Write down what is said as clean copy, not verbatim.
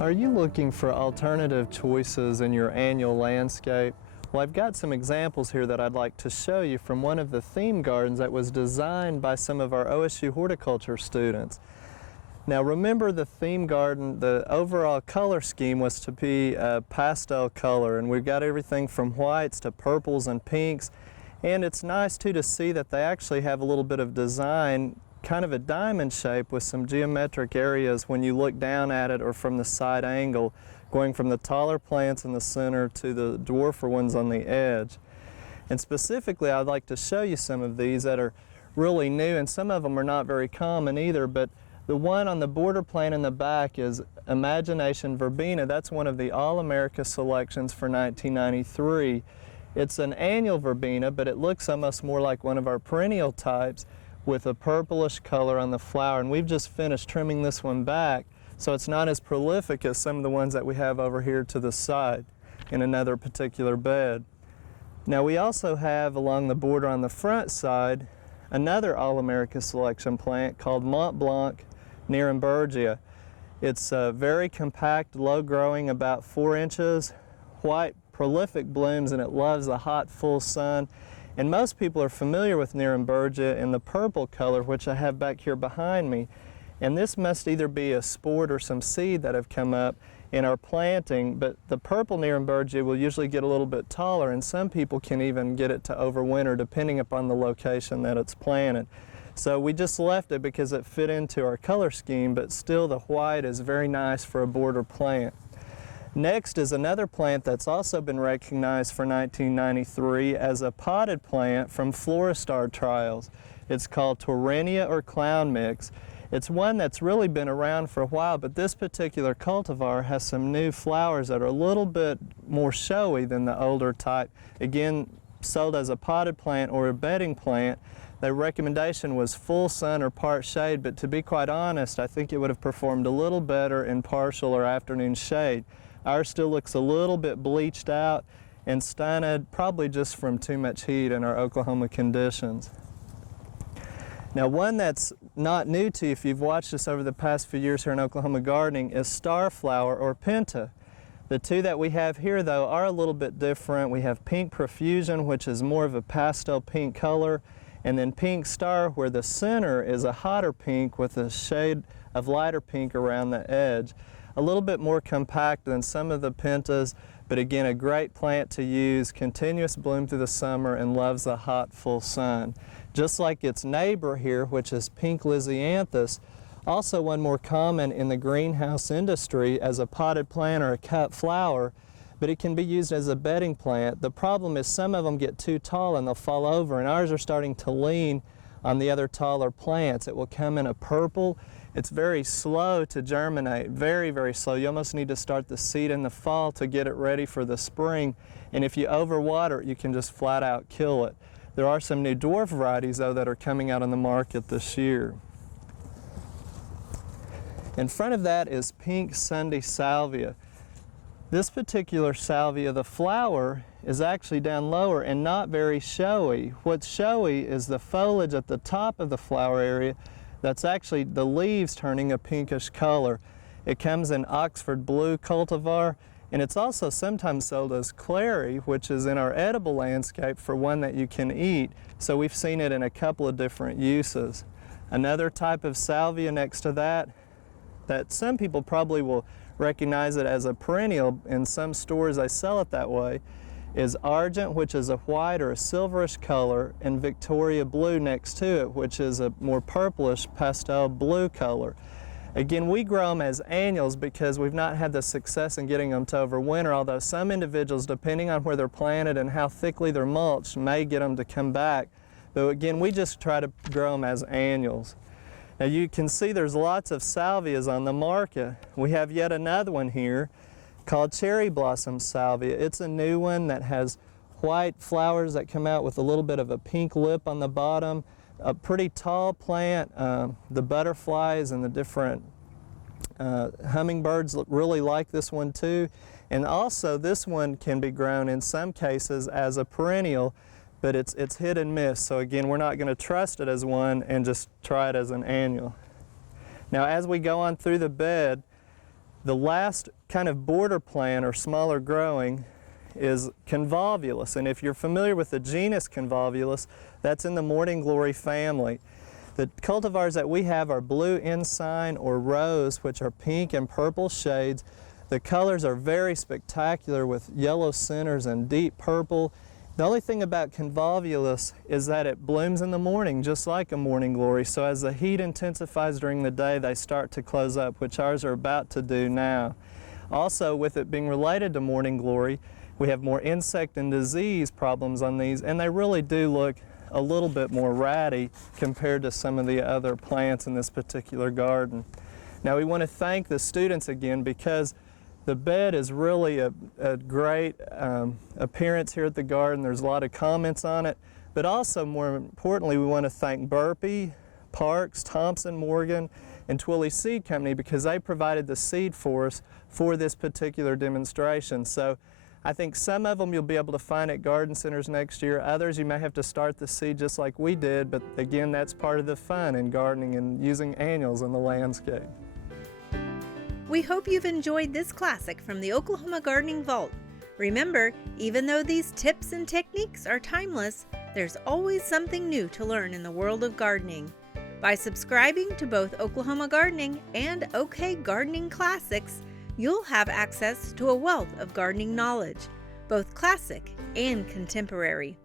Are you looking for alternative choices in your annual landscape? Well, I've got some examples here that I'd like to show you from one of the theme gardens that was designed by some of our OSU horticulture students. Now remember, the theme garden, the overall color scheme was to be a pastel color, and we've got everything from whites to purples and pinks, and it's nice too to see that they actually have a little bit of design, kind of a diamond shape with some geometric areas when you look down at it or from the side angle, going from the taller plants in the center to the dwarfer ones on the edge. And specifically, I'd like to show you some of these that are really new, and some of them are not very common either, but the one on the border plant in the back is Imagination Verbena. That's one of the All-America selections for 1993. It's an annual verbena, but it looks almost more like one of our perennial types with a purplish color on the flower, and we've just finished trimming this one back, so it's not as prolific as some of the ones that we have over here to the side in another particular bed. Now we also have along the border on the front side another All-America selection plant called Mont Blanc Nirenbergia. It's very compact, low growing, about 4 inches, white prolific blooms, and it loves the hot full sun. And most people are familiar with Nirenbergia in the purple color, which I have back here behind me. And this must either be a sport or some seed that have come up in our planting, but the purple Nirenbergia will usually get a little bit taller, and some people can even get it to overwinter depending upon the location that it's planted. So we just left it because it fit into our color scheme, but still the white is very nice for a border plant. Next is another plant that's also been recognized for 1993 as a potted plant from Floristar trials. It's called Torrenia or Clown Mix. It's one that's really been around for a while, but this particular cultivar has some new flowers that are a little bit more showy than the older type. Again, sold as a potted plant or a bedding plant. The recommendation was full sun or part shade, but to be quite honest, I think it would have performed a little better in partial or afternoon shade. Ours still looks a little bit bleached out and stunted, probably just from too much heat in our Oklahoma conditions. Now, one that's not new to you if you've watched us over the past few years here in Oklahoma gardening is Starflower or Penta. The two that we have here, though, are a little bit different. We have Pink Profusion, which is more of a pastel pink color, and then Pink Star, where the center is a hotter pink with a shade of lighter pink around the edge. A little bit more compact than some of the Pentas, but again, a great plant to use, continuous bloom through the summer, and loves the hot, full sun. Just like its neighbor here, which is Pink Lisianthus, also one more common in the greenhouse industry as a potted plant or a cut flower, but it can be used as a bedding plant. The problem is some of them get too tall and they'll fall over, and ours are starting to lean on the other taller plants. It will come in a purple. It's very slow to germinate, very, very slow. You almost need to start the seed in the fall to get it ready for the spring, and if you overwater it, you can just flat out kill it. There are some new dwarf varieties, though, that are coming out on the market this year. In front of that is Pink Sunday Salvia. This particular salvia, the flower is actually down lower and not very showy. What's showy is the foliage at the top of the flower area. That's actually the leaves turning a pinkish color. It comes in Oxford Blue cultivar, and it's also sometimes sold as clary, which is in our edible landscape for one that you can eat. So we've seen it in a couple of different uses. Another type of salvia next to that some people probably will recognize it as a perennial. In some stores they sell it that way, is Argent, which is a white or a silverish color, and Victoria Blue next to it, which is a more purplish pastel blue color. Again, we grow them as annuals because we've not had the success in getting them to overwinter, although some individuals, depending on where they're planted and how thickly they're mulched, may get them to come back. But again, we just try to grow them as annuals. Now you can see there's lots of salvias on the market. We have yet another one here called Cherry Blossom Salvia. It's a new one that has white flowers that come out with a little bit of a pink lip on the bottom. A pretty tall plant. The butterflies and the different hummingbirds really like this one too. And also this one can be grown in some cases as a perennial, but it's hit and miss. So again, we're not going to trust it as one and just try it as an annual. Now as we go on through the bed, The last kind of border plant or smaller growing is convolvulus, and if you're familiar with the genus Convolvulus, that's in the morning glory family. The cultivars that we have are blue ensign or rose, which are pink and purple shades. The colors are very spectacular with yellow centers and deep purple. The only thing about convolvulus is that it blooms in the morning just like a morning glory, so as the heat intensifies during the day they start to close up, which ours are about to do now. Also, with it being related to morning glory, we have more insect and disease problems on these, and they really do look a little bit more ratty compared to some of the other plants in this particular garden. Now we want to thank the students again because the bed is really a great appearance here at the garden. There's a lot of comments on it, but also more importantly we want to thank Burpee, Parks, Thompson Morgan, and Twilley Seed Company because they provided the seed for us for this particular demonstration. So I think some of them you'll be able to find at garden centers next year. Others you may have to start the seed just like we did, but again, that's part of the fun in gardening and using annuals in the landscape. We hope you've enjoyed this classic from the Oklahoma Gardening Vault. Remember, even though these tips and techniques are timeless, there's always something new to learn in the world of gardening. By subscribing to both Oklahoma Gardening and OK Gardening Classics, you'll have access to a wealth of gardening knowledge, both classic and contemporary.